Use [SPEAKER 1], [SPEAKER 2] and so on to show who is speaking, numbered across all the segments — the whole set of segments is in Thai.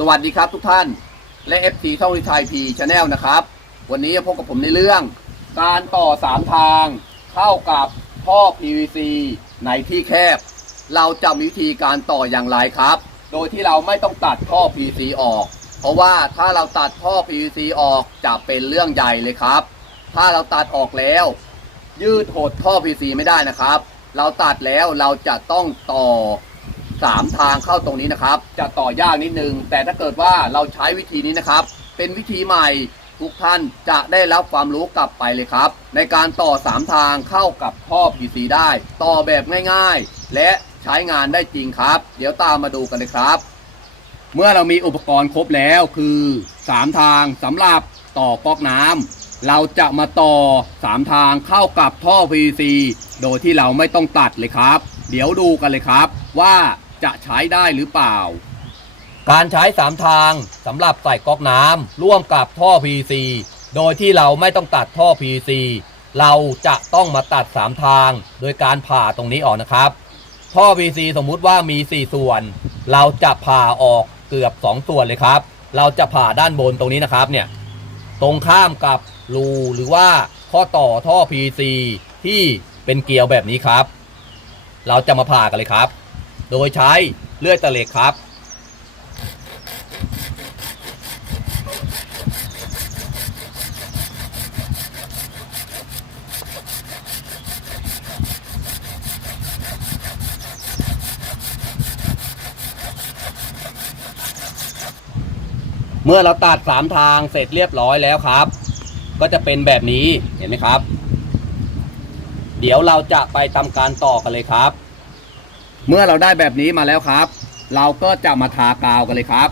[SPEAKER 1] สวัสดีครับทุกท่านและ FC ท่องไทยพีชาแนลนะครับ วันนี้จะพบกับผมในเรื่อง การต่อสามทาง เข้ากับท่อ PVC ในที่แคบ เราจะมีวิธีการต่ออย่างไรครับ โดยที่เราไม่ต้องตัดท่อ PVC ออก เพราะว่าถ้าเราตัดท่อ PVC ออกจะเป็นเรื่องใหญ่เลยครับ ถ้าเราตัดออกแล้ว ยืดหดท่อ PVC ไม่ได้นะครับ เราตัดแล้วเราจะต้องต่อ สามทางเข้าตรงนี้นะครับ จะต่อยากนิดนึง แต่ถ้าเกิดว่าเราใช้วิธีนี้นะครับ เป็นวิธีใหม่ทุกท่านจะได้รับความรู้กลับไปเลยครับ ในการต่อสามทางเข้ากับท่อ PC ได้ ต่อแบบง่ายๆ และใช้งานได้จริงครับ เดี๋ยวตามมาดูกันเลยครับ เมื่อเรามีอุปกรณ์ครบแล้วคือ 3 ทางสำหรับต่อก๊อกน้ำเราจะมาต่อ 3 ทางเข้ากับท่อ PC โดยที่เราไม่ต้องตัดเลยครับ เดี๋ยวดูกันเลยครับว่า จะใช้ได้หรือเปล่า การใช้3ทางสำหรับใส่ก๊อกน้ำร่วมกับท่อ PVC โดยที่เราไม่ต้องตัดท่อ PVC เราจะต้องมาตัด3ทาง โดยการผ่าตรงนี้ออกนะครับ ท่อ PVC สมมุติว่ามี 4 ส่วน เราจะผ่าออกเกือบ 2 ส่วนเลยครับ เราจะผ่าด้านบนตรงนี้นะครับเนี่ยตรงข้ามกับรูหรือว่าข้อต่อท่อ PVC ที่เป็นเกลียวแบบนี้ครับ เราจะมาผ่ากันเลยครับ โดยใช้เลื่อยตะเหล็กครับ เมื่อเราตัดสามทางเสร็จเรียบร้อยแล้วครับ ก็จะเป็นแบบนี้เห็นไหมครับ เดี๋ยวเราจะไปทำการต่อกันเลยครับ เมื่อเราได้แบบนี้มาแล้วครับ เราก็จะมาทากาวกันเลยครับ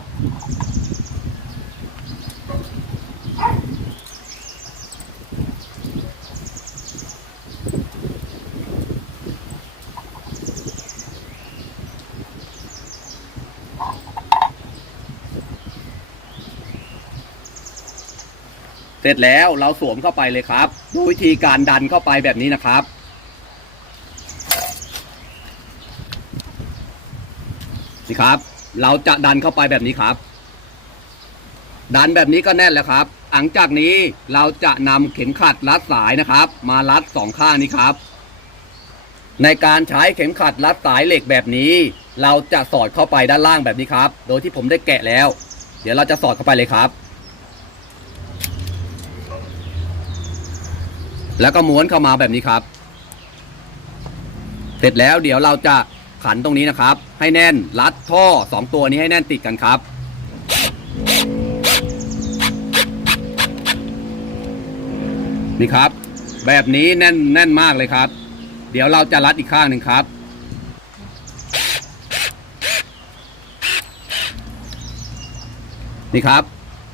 [SPEAKER 1] เสร็จแล้วเราสวมเข้าไปเลยครับดูวิธีการดันเข้าไปแบบนี้นะครับ นี่ครับ เราจะดันเข้าไปแบบนี้ครับ ดันแบบนี้ก็แน่นแล้วครับ หลังจากนี้เราจะนำเข็มขัดรัดสายนะครับ มารัดสองข้างนี้ครับ ในการใช้เข็มขัดรัดสายเหล็กแบบนี้ เราจะสอดเข้าไปด้านล่างแบบนี้ครับ โดยที่ผมได้แกะแล้ว เดี๋ยวเราจะสอดเข้าไปเลยครับ แล้วก็ม้วนเข้ามาแบบนี้ครับ เสร็จแล้วเดี๋ยวเราจะ ขันตรงนี้นะครับ ให้แน่นรัดท่อสองตัวนี้ให้แน่นติดกันครับนี่ครับ แบบนี้แน่นแน่นมากเลยครับ เดี๋ยวเราจะรัดอีกข้างหนึ่งครับ นี่ครับ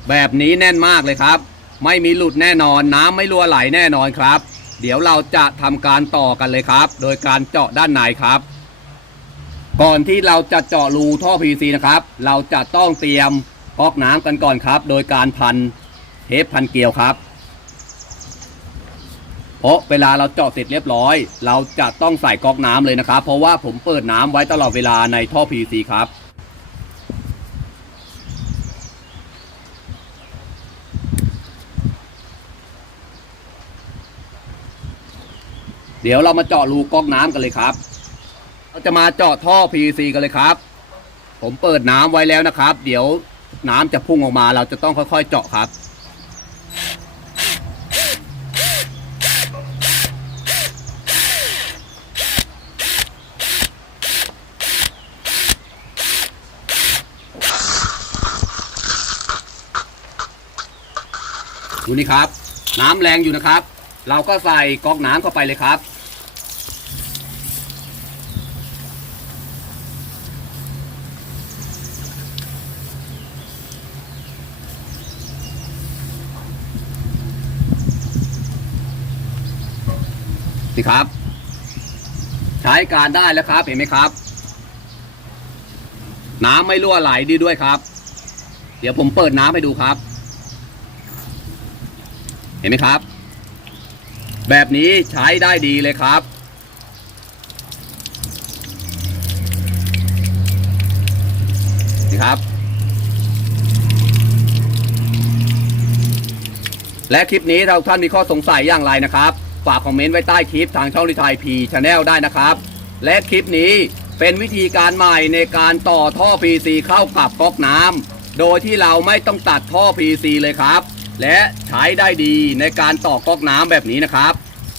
[SPEAKER 1] แบบนี้แน่นมากเลยครับ ไม่มีหลุดแน่นอน น้ำไม่รั่วไหลแน่นอนครับ เดี๋ยวเราจะทำการต่อกันเลยครับ โดยการเจาะด้านในครับ ก่อนที่เราจะเจาะรูท่อ PVC นะครับ เราจะต้องเตรียมก๊อกน้ำกันก่อนครับ โดยการพันเทปพันเกลียวครับ เพราะเวลาเราเจาะเสร็จเรียบร้อย เราจะต้องใส่ก๊อกน้ำเลยนะครับ เพราะว่าผมเปิดน้ำไว้ตลอดเวลาในท่อ PVC ครับเดี๋ยวเรามาเจาะรูก๊อกน้ำกันเลยครับ เราจะมาเจาะท่อ PVC กันเลยครับ ผมเปิดน้ำไว้แล้วนะครับ เดี๋ยวน้ำจะพุ่งออกมาเราจะต้องค่อยๆเจาะครับดูนี่ครับ น้ำแรงอยู่นะครับ เราก็ใส่ก๊อกน้ำเข้าไปเลยครับ สิครับ ใช้การได้แล้วครับเห็นไหมครับ น้ำไม่รั่วไหลดีด้วยครับ เดี๋ยวผมเปิดน้ำให้ดูครับ เห็นไหมครับ แบบนี้ใช้ได้ดีเลยครับนี่ครับ และคลิปนี้ถ้าท่านมีข้อสงสัยอย่างไรนะครับ ฝากคอมเมนต์ไว้ใต้คลิปทางช่องดิไทยพีชาแนลได้นะครับ และคลิปนี้เป็นวิธีการใหม่ในการต่อท่อ PC เข้ากับก๊อกน้ำโดยที่เราไม่ต้องตัดท่อ PC เลยครับ และใช้ได้ดีในการต่อก๊อกน้ำแบบนี้นะครับ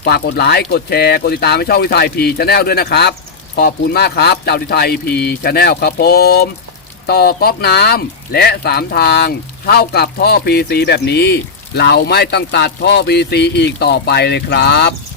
[SPEAKER 1] ฝากกดไลค์กดแชร์กดติดตามให้ช่องวิทยพีชาแนลด้วยนะครับ ขอบคุณมากครับเจ้าวิทยพีชาแนลครับผมต่อก๊อกน้ำและ 3 ทางเข้ากับท่อ PC แบบนี้ เราไม่ต้องตัดท่อ PC อีกต่อไปเลยครับ